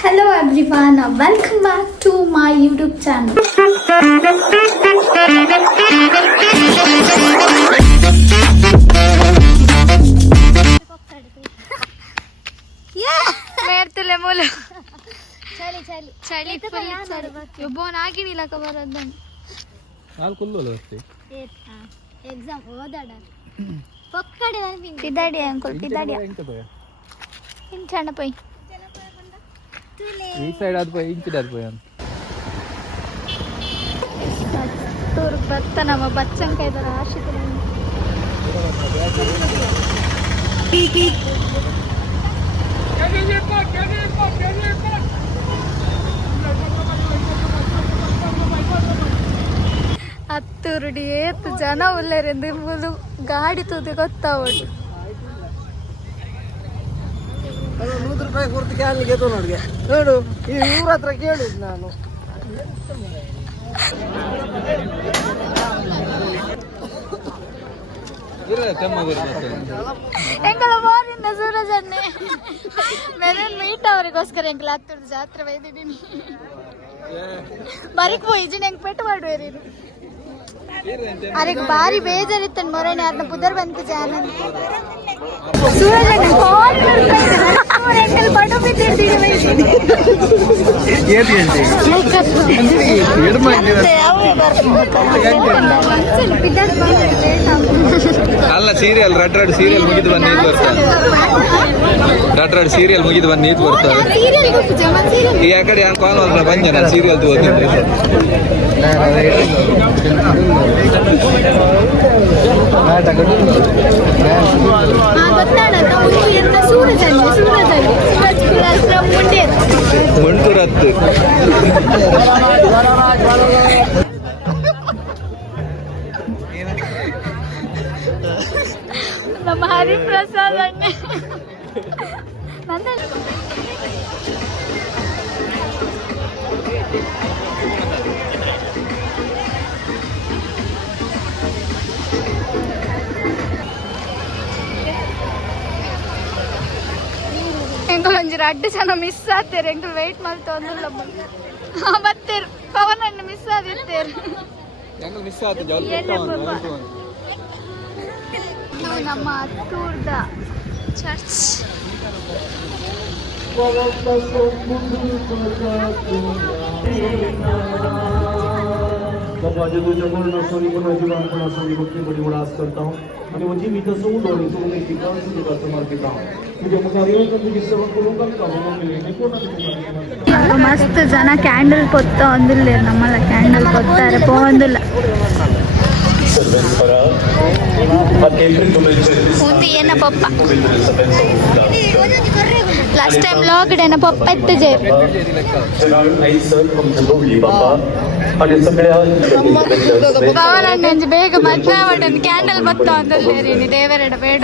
Hello everyone, welcome back to my YouTube channel. ಮೇರ್ತಲೆ ಮೂಲ ಚಳಿ ಚಳಿ ಚಳಿ ಫುಲ್ ಚಳಿ ಒಬ್ಬವನ್ ಆಗಿನಿಲ್ಲ ಬರೋದನ್ನು ನಾಲ್ಕು ಹುಲ್ಲು ಅಷ್ಟೇ ಎಕ್ಸಾಮ್ ಓದಾಡ ಪಕ್ಕಡೆ ಅನ್ಪಿಂಗ್ ಪಿದಾಡಿ ಅಂಕಲ್ ಪಿದಾಡಿ ಇಂಚಣ್ಣ ಪೈ ಈ ಸೈಡ್ ಆದ್ ಪೋಯ್ ಇಂಚಿಡ್ ಆದ್ ಪೋಯ್ ಅಂತ. ಟೂರ್ ಬತ್ತ ನಮ್ಮ ಬಚ್ಚಂಕ ಜನ ಉಲ್ಲೇರಿಂದ ಗಾಡಿ ತೂದಿ ಗೊತ್ತಾವಡು ರೂಪಾಯಿ ಕೊಡ್ತು ಕ್ಯಾನ್ಲಿಗೆ ಎತ್ತೋ ನೋಡಿಗೆ. ನೋಡು, ಈ ಊರ ಹತ್ರ ಕೇಳಿದ್ ನಾನು. ಎಂಕಲ ಮೀಟ್ ಅವರಿಗೋಸ್ಕರ ಎಂಕಲ ಹತ್ತುಡು ಜಾತ್ರೆ ಬೈದಿದ್ದೀನಿ. ಬರಿಕ್ ಇಜಿನ ಹೆಂಗ್ ಪೆಟ್ಟು ಮಾಡುವೇರಿ ಅರೆಗ್ ಬಾರಿ ಬೇಜಾರಿತ್ತನ್ ಮೊರನೆ ಅದನ್ನ ಪುದರ್ ಬಂತು ಜಾನ ಸೂರಜ್ ಬಿದ್ದಿರ್ತೀನಿ ಅಲ್ಲ ಸೀರಿಯಲ್ ರಡ್ ರಡ್ ಸೀರಿಯಲ್ ಮುಗಿದು ಬಂದು ನೀರು ಬರ್ತದೆ ರಡ್ ರಡ್ ಸೀರಿಯಲ್ ಮುಗಿದು ಬಂದು ನೀರು ಬರ್ತದೆ ಸೀರಿಯಲ್ ಜಮನ್ ಸೀರಿಯಲ್ ಈ ಆ ಕಡೆ ಕಾಲ್ ಮಾಡ್ಕೊಂಡು ಬಂದೆ ನಾನು ಸೀರಿಯಲ್ ತಗೋತೀನಿ ಹಾ ಗೊತ್ತಾಡತ್ತ ಒಂದು ಎಂತ ಸೂರಜಲ್ಲಿ ಸೂರಜಲ್ಲಿ ಸೂರಜ್ ಪ್ಲಸ್ ಮುಂಡೆ ಮಂಟೂರ್ ಹತ್ತು ನಮ್ಮ ಹರಿಪ್ರಸಾದ್ ಅಣ್ಣ ನಂದ ಎಂಕಲ್ ಒಂಜಿ ಅಡ್ಡು ಜನ ಮಿಸ್ ಆಗ್ತೇರೆ ಎಂಕಲ್ ವೆಯ್ಟ್ ಮಾಡ್ತಾ ಒಂದಿಲ್ಲ ಹಾ ಬತ್ತೇರು ಪವನ್ ಅಣ್ಣ ಮಿಸ್ ಆದಿರ್ತೇರು ಹೆಂಗ್ ಮಿಸ್ ಆಯ್ತು ಜಲ್ದಿ ಎಲ್ಲ ಪಾಪ. ಇದು ನಮ್ಮ ಹತ್ತೂರ್ದ ಚರ್ಚ್ बाबा जदूच्या पूर्ण पण जीवांपणा सोनी भक्ती बडी मुळास करता हूं आणि म्हणजे मी तसं उडवणी सोडून एक ठिकाण सुद्धा समर्पित आहों ಮಸ್ತ್ ಜನ ಕ್ಯಾಂಡಲ್ ಕೊತ್ತ ಒಂದಿಲ್ಲ ನಮ್ಮಲ್ಲ ಕ್ಯಾಂಡಲ್ ಕೊತ್ತಾರೆ ಪೋಂದಿಲ್ಲ ఉంది ఏనా పప్ప లాస్ట్ టైం లో ఒకటి ఏనా పప్ప ఎత్తు ಪವನ್ ಅಣ್ಣ ಬೇಗ ಮದ್ವೆ ಮಾಡೋದು ಕ್ಯಾಂಡಲ್ ಬತ್ತ ಅಂತ ಹೇಳಿ ದೇವರಡ ಬೇಡ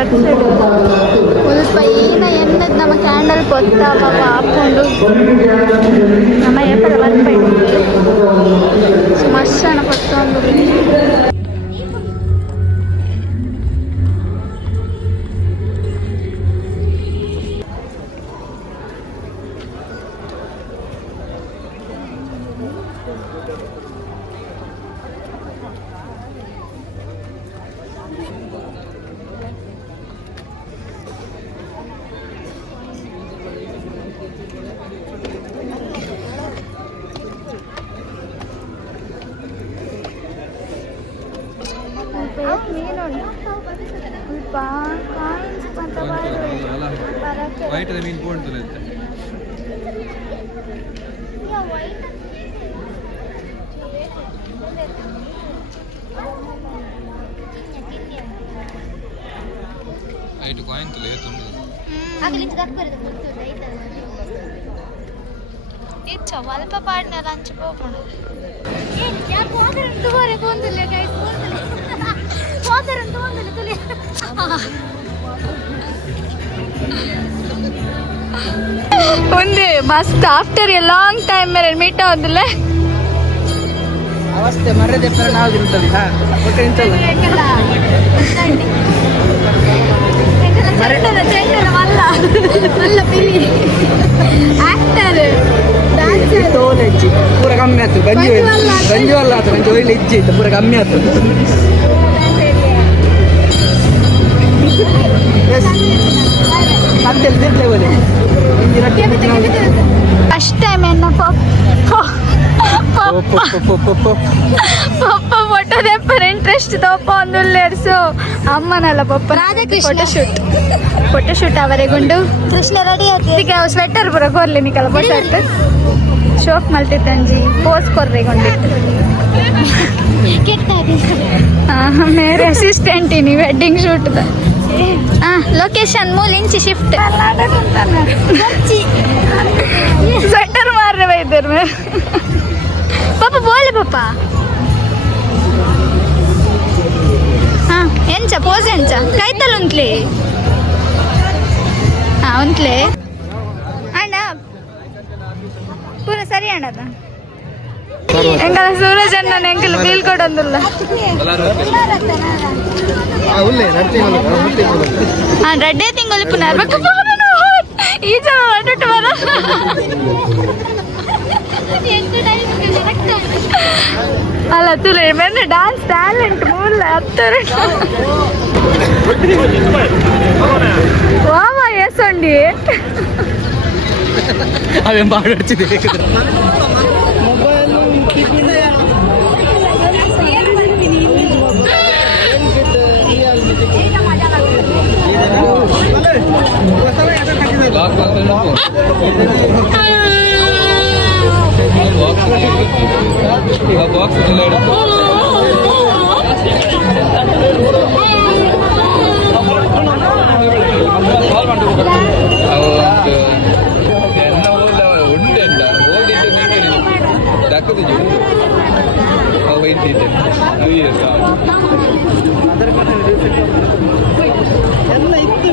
ಹತ್ತೂರ್ದ ಚರ್ಚ್ ಸ್ವಲ್ಪ ಏನ ಎನ್ನದ್ ನಮ್ಮ ಕ್ಯಾಂಡಲ್ ಕೊತ್ತ ಪಾಪ ಹಾಕೊಂಡು ನಮ್ಮ ಏಪಲ್ ಬರ್ಬೇಕು ಮಸ್ತ್ ಕೊತ್ತೊಂದು ವೈಟ್ ಕಾಯಿನ್ ತುಲೆ ತುಂಡು ಇಚ್ಚ ಸ್ವಲ್ಪ ಪಾಡಿನ ಲಂಚ್ ಹೋಗೋಣ ఉంది ಮಸ್ತ್ ಆಫ್ಟರ್ ಎ ಲಾಂಗ್ ಟೈಮ್ ಮೇಲೆ ಮೀಟ್ ಆಗುದಿಲ್ಲ ಅವಸ್ಥೆ ಮರ್ಯಾದೆ ಪರಿಣಾಮ ಆಗಿರುತ್ತದೆ ಹಾ ಓಕೆ ಇಂತಲ್ಲ ತೋಲ್ ಹೆಚ್ಚಿ ಪೂರ ಕಮ್ಮಿ ಆಯ್ತು ಗಂಜಿ ಗಂಜಿ ಅಲ್ಲ ಆಯ್ತು ಗಂಜಿ ಒಳ್ಳೆ ಹೆಚ್ಚಿ ಇತ್ತು ಪೂರ ಕಮ್ಮಿ ಆಯ್ತು ಮತ್ತೆ ತಿರ್ಲೆ ಒಲೆ ಇಂಜಿ ರಟ್ಟಿ ಫಸ್ಟ್ ಟೈಮ್ ಎನ್ನ ಪಪ್ಪ ಪಪ್ಪ ಲೇರ್ಸು ಅಮ್ಮನಲ್ಲ ಪಪ್ಪ ಫೋಟೋ ಶೂಟ್ ಫೋಟೋ ಶೂಟ್ ಅವರೆಗುಂಡು ಕೃಷ್ಣ ರೆಡಿ ಈಗ ಸ್ವೆಟರ್ ಬರ ಕೊರ್ಲಿ ನಿಕಲ ಬೊಟ್ಟ ಶೋಕ್ ಮಲ್ತಿತ್ತಂಜಿ ಪೋಸ್ ಕೊರ್ರೆಗೊಂಡಿತ್ತು ಮೇರೆ ಅಸಿಸ್ಟೆಂಟ್ ಇನಿ ವೆಡ್ಡಿಂಗ್ ಶೂಟ್ ಲೊಕೇಶನ್ ಮೂಲ ಇಂಚಿ ಶಿಫ್ಟ್ ಸ್ವೆಟರ್ ಮಾರ್ರೆ ಬೈದರ್ ಮೇ ಪಾಪ ಬೋಲೆ ಪಾಪ ಎಂಚ ಕೈತಲ್ ಉಂತ್ಲಿ ಹಾ ಉಂತ್ಲೆ ಅಣ್ಣ ಪೂರ ಸರಿ ಅಣ್ಣದ? ಎಂಗಲ ಸೂರಜ್ ಅಣ್ಣ ಎಂಕಲ್ ಬೀಲ್ ಕೊಡೊಂದಿಲ್ಲ ಉಲ್ಲೆ ನಡ್ತಿ ಹಾ ರಡ್ಡೆ ತಿಂಗಳು ಪುನರ್. ಈ ಜನ ಹೊರಟು ಬರ ಅಲ್ಲ ತುಲೆ ಮೆನ್ನೆ ಡಾನ್ಸ್ ಟ್ಯಾಲೆಂಟ್ ಮೂಲ ಹತ್ತರ ವಾಮ ಎಸೊಂಡಿ ಅವೇನ್ ಬಾಡಡ್ತಿದೆ ಲಾಕ್ ಬಾಕ್ಸ್ ಎನ್ನ ಉಂಟೆಂಡ ಹೋಗಿದ್ದು ನೀರು ದಕ್ಕದಿದ್ದು ಅವು ಇದ್ದಿದ್ದೆ ಅಯ್ಯೋ ಎಲ್ಲ ಇತ್ತು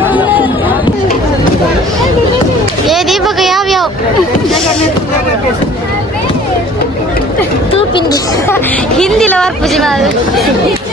Hindi. Hindi po si Mal. Hindi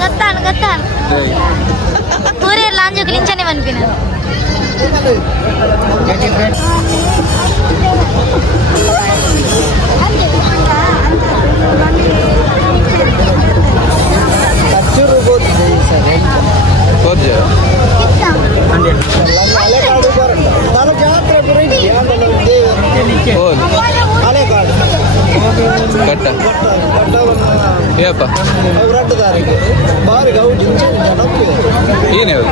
ketan ketan pure lanjut kelincan ya pina Oh, yeah. ಘಟ್ಟ ಹೇಳಪ್ಪ. ಹೋರಾಟಗಾರರಿಗೆ ಬಾರಿ ಗೌಜು ಜನಪ್ರಿಯ. ಏನು ಹೇಳಿ?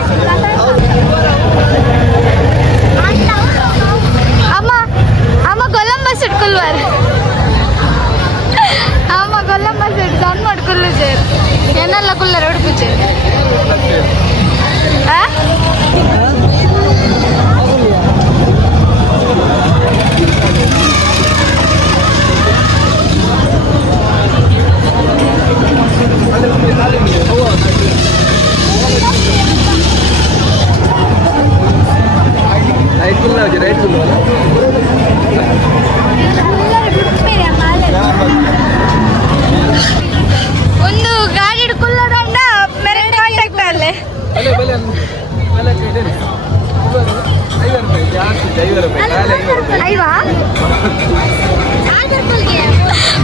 ಅಯ್ವಾ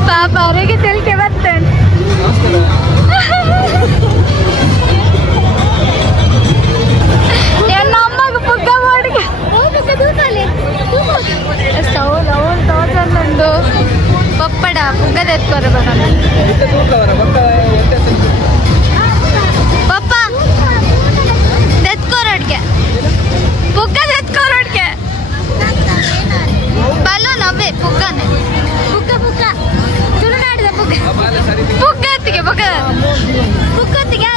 ಪಾಪ ಅವರಿಗೆ ತಿಳಿಕೆ ಬರ್ತೇನೆ ತೋಟಲ್ಲುಂಡು ಪಪ್ಪಡ ಪುಗ್ಗದ ಎತ್ಕೊರ ಪಪ್ಪ ತೆತ್ಕೊರಡ್ಗೆ ಪುಗ್ಗದ ಬಲೂನ್ ಅವೇ ಪುಗ್ಗನೆ ಪುಗ್ಗ ಪುಗ್ಗ. ತುಳುನಾಡಿದ ಪುಗ್ಗ. ಪುಗ್ಗತ್ತಿಗೆ ಪುಗ್ಗ. ಪುಗ್ಗತ್ತಿಗೆ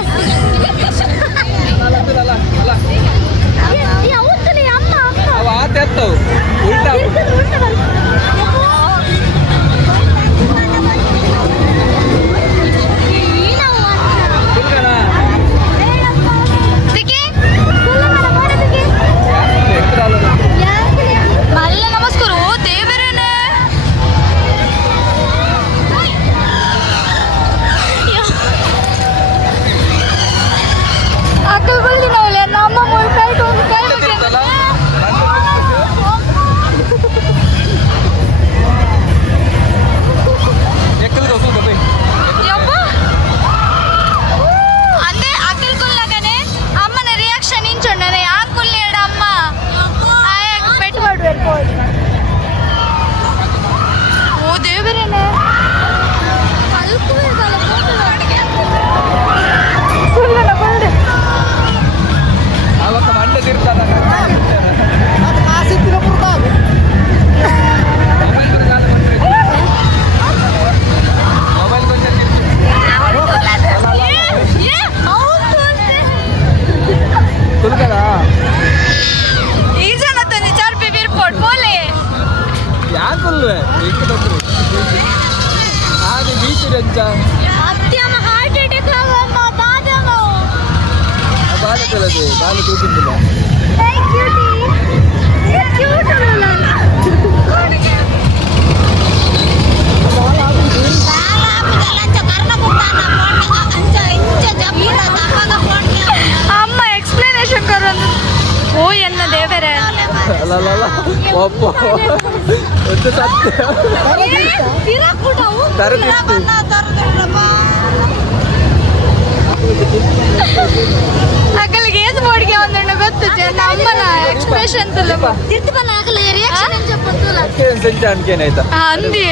ಬಾಲ ಕಲದು ಬಾಲ ತೂಕಿಂದಿಲ್ಲ ಅಮ್ಮ ಎಕ್ಸ್ಪ್ಲನೇಷನ್ ಕರೋದು ಓ ಎನ್ನ ದೇವರೇ ಅಲ್ಲ ಒಪ್ಪ ಒಂದು ಸತ್ಯ ತರದಿತ್ತು ಅಕ್ಕಲಿಗೆ ಏದು ಮೋಡಿಗೆ ಒಂದಣ್ಣ ಗೊತ್ತು ಜನ ಅಮ್ಮನ ಎಕ್ಸ್ಪ್ರೆಷನ್ ತುಲ್ಲ ತಿರ್ತಿ ಬನ್ನ ಆಗಲ್ಲ ರಿಯಾಕ್ಷನ್ ಏನ್ చెప్పొద్దులా ಅಕ್ಕೇನು ಸಂಚ ಅನ್ಕೇನಾಯ್ತಾ ಅಂದಿ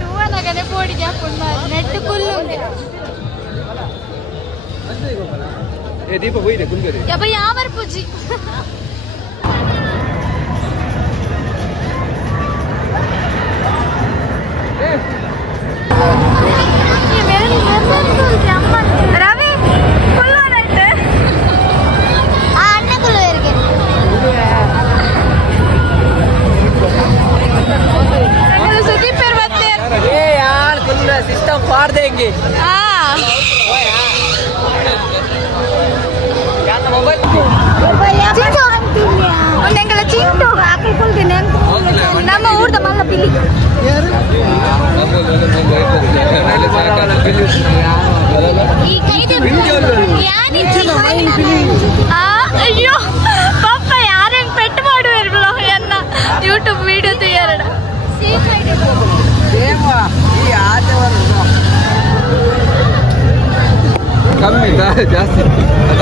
ಟೂವನಗನೆ ಬೋಡಿಗೆ ಹಾಕೊಂಡು ನೆಟ್ಟು ಕುಲ್ಲು ఉంది ಏ ದೀಪ ಹೋಯ್ದೆ ಕುಲ್ಗರಿ ಯಬ್ಬ ಯಾವರ್ ಪೂಜಿ ದೇಂಗೆ ಆ ಒಂದೆಂಗಲ ಚಿಂಟು ನಮ್ಮ ಊರ್ದ ಮಲ್ಲ ಪಿಲ್ಲಿ ಆ, ಅಯ್ಯೋ ಪಾಪ ಯಾರಂಗ್ ಪೆಟ್ಟು ಮಾಡುವಿರಲ್ಲ ಎನ್ನ ಯೂಟ್ಯೂಬ್ ವಿಡಿಯೋ ತಯಾರಣ ಕಮ್ಮಿ ಜಾಸ್ತಿ ಅಲ್ಲ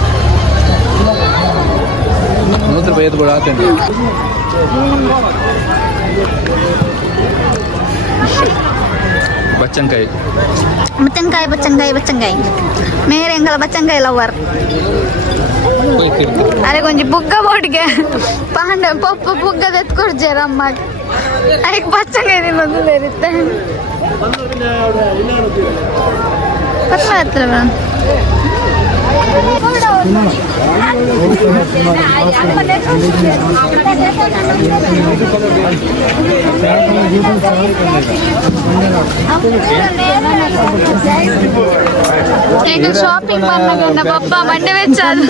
ನೂರು ರೂಪಾಯಿ ಎದ್ದು ಕೂಡ ಆತೇನೆ ಬಚ್ಚನ್ಕಾಯಿ ಬಚ್ಚಂಕಾಯಿ ಬಚ್ಚಂಕಾಯಿ ಬಚ್ಚಂಕಾಯಿ ಮೇರೆ ಎಂಗಲ ಬಚ್ಚಂಕಾಯಿ ಲವರ್ ಅರೆ ಕೊಂಚ ಬುಗ್ಗ ಬೋಡಿಗೆ ಪಾಂಡ ಪಪ್ಪ ಬುಗ್ಗದ ಎತ್ಕೊಡ್ಜಾರ ಅಮ್ಮ ಅದಕ್ಕೆ ಬಚ್ಚಂಕಾಯಿ ತಿನ್ನೋದು ಇರುತ್ತೆ ಪಕ್ಕ ಹತ್ರ ஷாப்பிங் பண்ணாங்க இந்த பப்பா மண்டை வச்சாது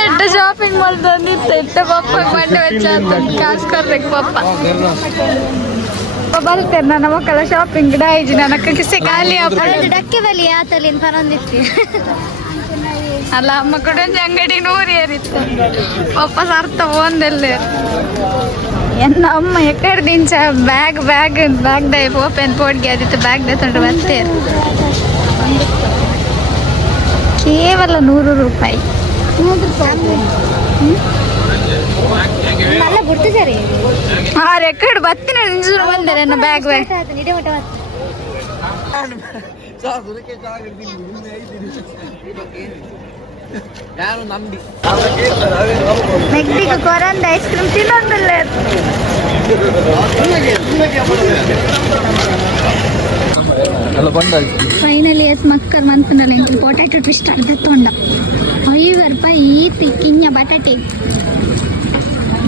ఇంత షాపింగ్ మాల్ దాన్ని తిట్ట పప్ప బండి వచ్చేస్తాను కాసుకోర్రెక్ పప్ప ಬಲ್ತೇನೆ ನನ್ನ ಮಕ್ಕಳ ಶಾಪಿಂಗ್ ಡೈಜಿ ನನ್ನ ಕಿಸೆ ಖಾಲಿ ಡಕ್ಕೆ ಬಲಿ ಆತಲಿನ ಪರಂದಿತ್ತು ಅಲ್ಲ ಅಮ್ಮ ಕೂಡ ಒಂದು ಅಂಗಡಿ ನೂರು ಏರಿತ್ತು. ಪಪ್ಪ ಅರ್ಥ ಒಂದೆಲ್ಲ ಎನ್ನ ಅಮ್ಮ ಎಕ್ಕಡ ದಿಂಚ ಬ್ಯಾಗ್ ಬ್ಯಾಗ್ ಬ್ಯಾಗ್ ದೈ ಓಪನ್ ಪೋಡ್ಗೆ ಆದಿತ್ತು ಬ್ಯಾಗ್ ದೈ ತೊಂಡು ಬಂತೆ ಕೇವಲ ನೂರು ರೂಪಾಯಿ. ಆ ರೆಕಾರ್ಡ್ ಬತ್ತಿನ ನಿಂಜೂರು ಬಂದೆ ನನ್ನ ಬ್ಯಾಗ್ ಬ್ಯಾಗ್. ಯಾರು ನಂಬಿ ಮೆಗ್ಡಿಗೆ ಕೊರಂದ ಐಸ್ ಕ್ರೀಮ್ ತಿನ್ನೊಂದಿಲ್ಲ ಫೈನಲಿ ಎಸ್ ಮಕ್ಕರ್ ಮಂತನಲ್ಲಿ ಪೊಟ್ಯಾಟೊ ಟ್ವಿಸ್ಟ್ ಅರ್ಧ ತೊಂಡ. ಐವರ್ ರೂಪಾಯಿ ಈ ಕಿಂಜ ಬಟಾಟೆ.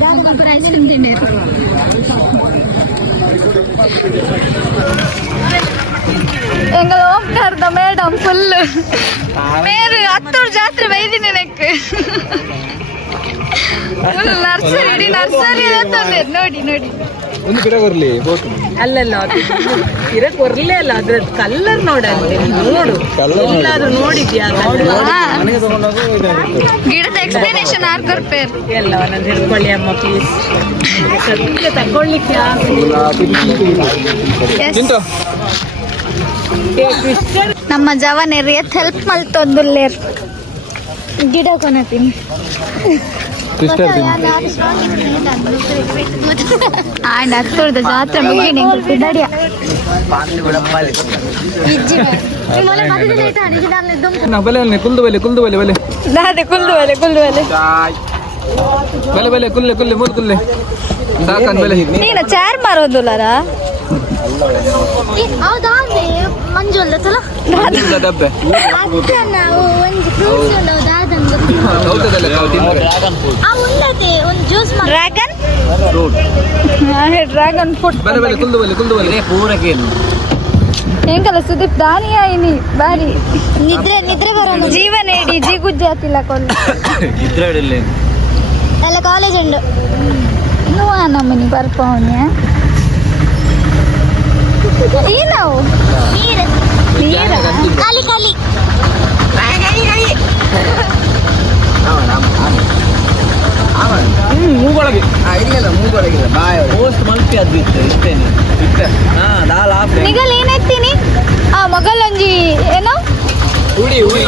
ఇప్పుడు ఐస్ క్రీమ్ తిండారు எங்களை ஓம்கார் தான் மேடம் ஃபுல்லு பேரு அத்தூர் ஜாத்திரை வைதி எனக்கு. ನರ್ಸರಿ ಇಡೀ ನರ್ಸರಿ ತಂದಿರ್ ನೋಡಿ ನೋಡಿ. ಒಂದು ಗಿಡ ಬರಲಿ ಅಲ್ಲಲ್ಲ ಇರಕ್ ಬರ್ಲೇ ಅಲ್ಲ ಅದ್ರ ಕಲ್ಲರ್ ನೋಡಲ್ಲಿ ನೋಡು. ಎಲ್ಲಾದ್ರೂ ನೋಡಿದ್ಯಾ? ಗಿಡದ ಎಕ್ಸ್ಪ್ಲನೇಷನ್ ಆರ್ಕರ್ ಪೇರ್ ಎಲ್ಲ ನನ್ನ ಹಿಡ್ಕೊಳ್ಳಿ ಅಮ್ಮ ಪ್ಲೀಸ್ ಸದ್ಯ ತಗೊಳ್ಳಿಕ್ಕೆ Yes. ನಮ್ಮ ಜವನೇರಿ ಎತ್ ಹೆಲ್ಪ್ ಮಲ್ತೊಂದುಲ್ಲೇರ್ ಗಿಡ ಕೊನತೀನಿ ಸಿಸ್ಟರ್ ತಿಂತು ಆಂಡ್ ಹತ್ತುರ್ದ ಜಾತ್ರೆ ಮುಗಿನಿ ನಡಿಯ ನಾ ಬಲೆ ಅಲ್ನೆ ಕುಲ್ದು ಬಲೆ ಕುಲ್ದು ಬಲೆ ಬಲೆ ದಾದೆ ಕುಲ್ದು ಬಲೆ ಕುಲ್ದು ಬಲೆ ಬಲೆ ಬಲೆ ಕುಲ್ಲೆ ಕುಲ್ಲೆ ಮೂರು ಕುಲ್ಲೆ ಸಾಕನ್ ಬಲೆ ನೀನು ಚಾರ್ ಮಾರೋದುಲಾರ ಮಂಜುಲ್ಲ ಇಲ್ಲ ಡಬ್ಬೆ ನಾವು ಒಂದು ಡ್ರ್ಯಾಗನ್ ಡ್ರ್ಯಾಗನ್ ಪೂರಕೇನು ಹೆಂಗಲ್ಲ ಸುದೀಪ್ ದಾನಿಯ ಇನಿ ಬಾರಿ. ನಿದ್ರೆ ನಿದ್ರೆ ಬರೋಣ. ಜೀವನ ಇಡಿ ಜಿಗುಜ್ಜಿ ಹಾಕಿಲ್ಲ ಕೊಂಡು ಅಲ್ಲ ಇಡಲಿ. ಎಲ್ಲ ಕಾಲೇಜ್ ಉಂಡು ಇನ್ನೂ ನಮ್ಮನಿ ಬರ್ಪವನ್ಯ? ಏನವು ನೀರ. ಖಾಲಿ ಖಾಲಿ. ಮೂಗೊಳಗೆ. ಇಲ್ಲ ಮೂಗೊಳಗಿದೆ. ಬಾಯ್ ಪೋಸ್ಟ್ ಮಲ್ಪಿ ಅದು ಇತ್ತು ಇಷ್ಟೇನೆ ಹಾ ದಾಲ್ ಆಫ್ ನಿಗಲ್ ಏನೈತೀನಿ ಆ ಮಗಳಂಜಿ ಏನೋ? ಉಡಿ ಉಡಿ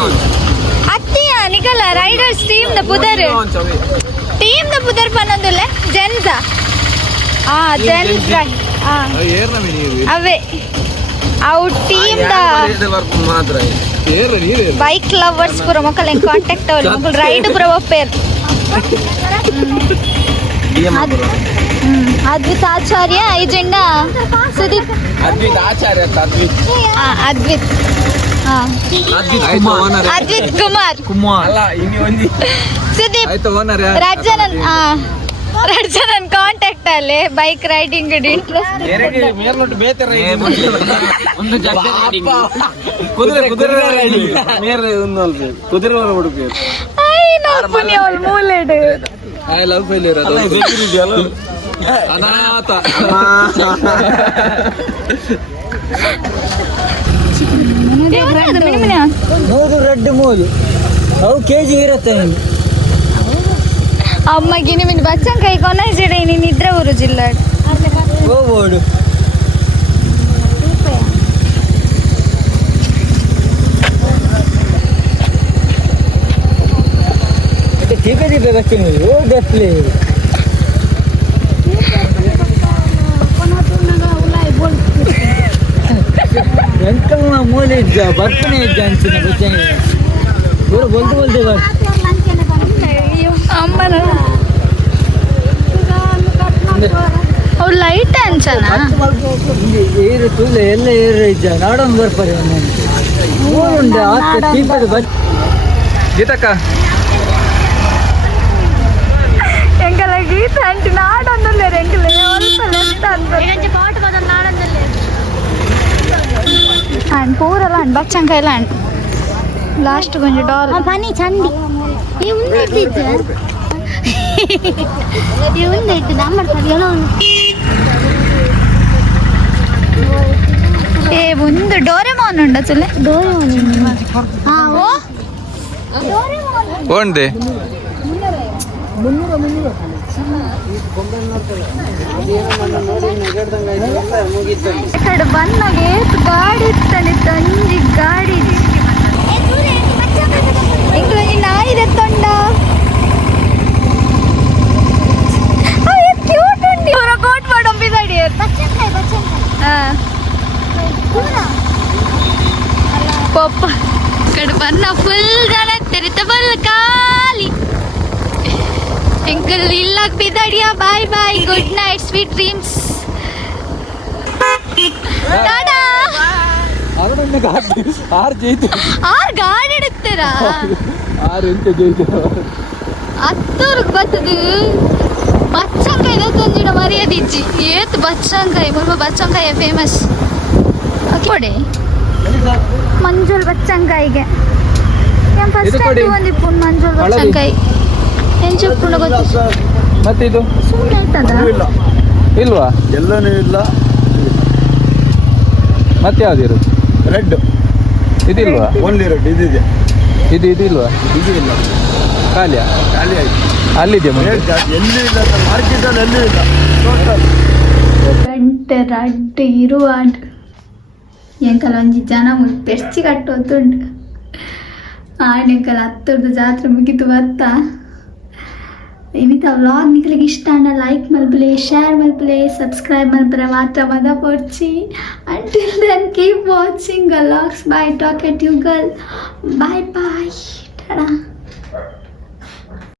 ಅತ್ತಿಯ ನಿಗಲ ರೈಡರ್ಸ್ ಟೀಮ್ ದ ಪುದರ್. ಟೀಮ್ ದ ಪುದರ್ ಪನ್ನೊಂದುಲ್ಲ? ಜೆನ್ಸ ಆ ಜೆನ್ಸ್ ಆ. ಅವೇ. ಅವು ಟೀಮ್ ದ ಮಾತ್ರ ಬೈಕ್ ಲವರ್ಸ್ ಪೂರ ಮಕ್ಕಳ ಕಾಂಟ್ಯಾಕ್ಟ್ ಅವ್ರು ಮಕ್ಕಳು ರೈಡ್ ಪೂರ ಒಪ್ಪೇರ್ ಅದ್ವಿತ್ ಆಚಾರ್ಯ ಇಜೆಂಡ ಸುದೀಪ್ ಅದ್ವಿತ್ ಆಚಾರ್ಯ ಅಂತ ಅದ್ವಿತ್ ಆ, ಅದ್ವಿತ್ ಆ. ಅದ್ವಿತ್ ಕುಮಾರ್ ಅದ್ವಿತ್ ಕುಮಾರ್ ಕುಮಾರ್ ಅಲ್ಲ ಇನ್ನು ಒಂದು ಸುದೀಪ್ ಆಯ್ತು ರಜನನ್ ಕಾಂಟ್ಯಾಕ್ಟ್ ಅಲ್ಲಿ ಬೈಕ್ ರೈಡಿಂಗ್ ಇಂಟ್ರೆಸ್ಟ್ ಮೇರ್ನೊಟ್ಟು ಬೇತಾರೆ ಒಂದು ಕುದುರೆ ಕುದುರೆ ಮೇರೆ ಒಂದು ಅಲ್ಪೆ ಕುದುರೆ ಹುಡುಗಿ ಐ ನೋಡ್ಪುನಿ ಅವಳು ಮೂಲೆಡ್ ಐ ಲವ್ ಫೇಲ್ಯೂರ್ ಅದು. ಅನಾಥ. ಮೂರು ರೆಡ್ ಮೂರು ಅವು ಕೆಜಿ ಇರುತ್ತೆ అమ్మాయికి ఎనిమిది బచ్చం కై కొనేసాడు నేను నిద్ర ఊరు జిల్లాడు ఓడు టీపే టీపే వచ్చింది రోడ్ లేదు ಎಂತ ಮೂಲೆ ಇದ್ದ ಬರ್ತಾನೆ ಇದ್ದ ಅನ್ಸಿನ ಬಚ್ಚನಿಗೆ ಇವರು ಬಂದು ಬಂದು ಬರ್ತಾರೆ ಅಮ್ಮನ ಅವ್ರು ಲೈಟ್ ಅಂಚನ ಏರು ತೂಲೆ ಎಲ್ಲ ಏರು ಇದ್ದ ನಾಡೊಂದು ಬರ್ತಾರೆ ಗೀತಕ್ಕ ಎಂಕಲ ಗೀತ ಅಂಟಿ ನಾಡೊಂದಲ್ಲೇ ಎಂಕಲ ಅಲ್ಪ ಲೆಫ್ಟ್ ಅಂತ ಪಾಟ್ ಬದ ನಾಡೊಂದಲ್ಲೇ ಅಣ್ಣ ಪೂರಲ್ಲ ಲಾಸ್ಟ್ ಕೊಂಚ ಡಾಲ್ ಪನಿ ಚಂದಿ ಇವನ್ನ ಇಟ್ಟು ಡಾಮ್ ಮಾಡ್ತಾರೆ ಏನೋ ಏ ಒಂದು ಡೋರೆಮೋನ್ ಉಂಡ ಚೊಲ್ಲೆ? ಡೋರೆಮೋನ್ ಓಂಡೆ ಬಂದಾಗ ಗಾಡಿ ಇರ್ತಾನೆ ತಂಜಿ ಗಾಡಿ ನಾಯಿದೆ ತೊಂಡ. ಖಾಲಿ ಅಂಕಲ್ ಇಲ್ಲಾಗ ಬಿದ್ದಾಡಿಯ bye bye good night sweet dreams ಆರು ಜೈತು ಆರ್ ಗಾಡಿ ಇಡುತ್ತೀರಾ ಆರ್ ಎಂತ ಜೈತು ಹತ್ತೂರ್ಗ್ ಬತ್ತದು ಬಚ್ಚಂಕಾಯಿ ತಂದಿಡ ಮರ್ಯಾದಿಜ್ಜಿ ಏತ್ ಬಚ್ಚಂಕಾಯಿ ಮುಲ್ಪ ಬಚ್ಚಂಕಾಯಿ ಫೇಮಸ್ ಕೊಡೆ. ಮಂಜುಳ್ ಬಚ್ಚಂಕಾಯಿಗೆ. ಬಚ್ಚಂಕಾಯಿ ಏನ್ ಚುಪ್ಪುಂಡು ಗೊತ್ತು? ಮತ್ತೆ ಇದು? ಸುಮ್ಮನೆ ಆಯ್ತದ? ಇಲ್ವಾ? ಎಲ್ಲನೂ ಇಲ್ಲ. ಮತ್ತೆ ಯಾವ್ದಿರು ರೆಡ್ ಇದಿಲ್ವಾ? ಓನ್ಲಿ ರೆಡ್ ಇದಿದೆ. ಇದು ಇದಿಲ್ವಾ ಇದು ಇಲ್ಲ. ಖಾಲಿಯಾ? ಖಾಲಿ ಆಯ್ತು. ಅಲ್ಲಿದೆ ಎಲ್ಲಿ ಇಲ್ಲ ಮಾರ್ಕೆಟಲ್ಲಿ ಎಲ್ಲಿ ಇಲ್ಲ. ಟೋಟಲ್ ರೆಡ್ ರೆಡ್ ಇರುವಾಡ್ ಎಂಕಲ ಒಂಜಿ ಜನ ಪೆರ್ಚಿ ಪೆರ್ಚಿ ಕಟ್ಟೋತುಂಡು ಆನೆಂಕಲ ಹತ್ತರದ ಜಾತ್ರೆ ಮುಗಿತು ಬರ್ತ ಇನ್ನಿತ ವ್ಲಾಗ್ ನಿಕ್ಲಿಗೆ ಇಷ್ಟ ಅಣ್ಣ ಲೈಕ್ ಮಲ್ಪಲೆ ಶೇರ್ ಮಲ್ಪಲೆ ಸಬ್ಸ್ಕ್ರೈಬ್ ಮಲ್ಪರೆ ಮಾತ್ರ ಮದ ಪೊಡ್ಚಿ until then keep watching logs bye talk at you girl bye bye tada